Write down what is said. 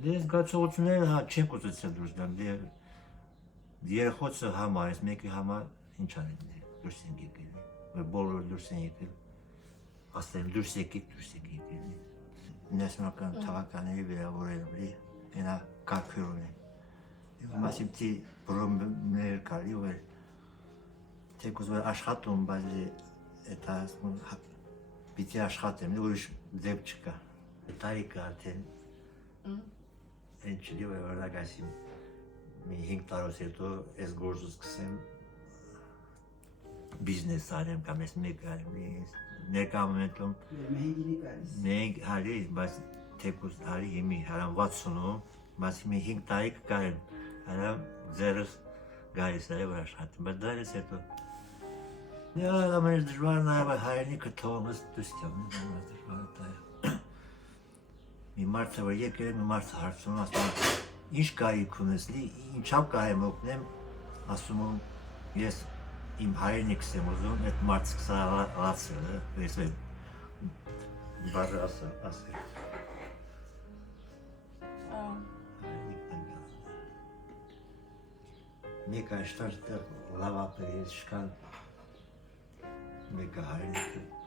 Դες զգացողությունները հա չենք ուզեցել դուրս գան, դե երեխոցը համար, այս մեկի համար ինչ անենք, դուրս ենք եկել, բոլորը դուրս են եկել, ասել դուրս եկեք, Նեսնական թաղականների վերավորելով լի, ենա կարգյուրուն են, մասիմ թի բրոմներ կարի ու թեք ուզվեր աշխատում, բայց էտա պիտի աշխատեմ, ուրիշ ձև չկա, տարիքը արդեն Enchili ve orada gelsin. Hint taroseto es gorzus kısım business alem kames mekalim ne kametum ne hali bas tepus hali yemi haram vatsunu bas mi hint tarik kalem haram zerus garisare başlat. Badare seto. Ya adamın dışvarına bak hayni kıtağımız düştüm. Mi martsa var եկել մի մարդ հարցնում ասում ինչ կարիք ունես լի ինչավ կարեմ օգնեմ ասում ես իմ հայրենիքս եմ ուզում այդ մարդ սկսա ասել էսել բառը ասել Մեկը շտարտ լավ ապրել շքան մեկը հայրենիքը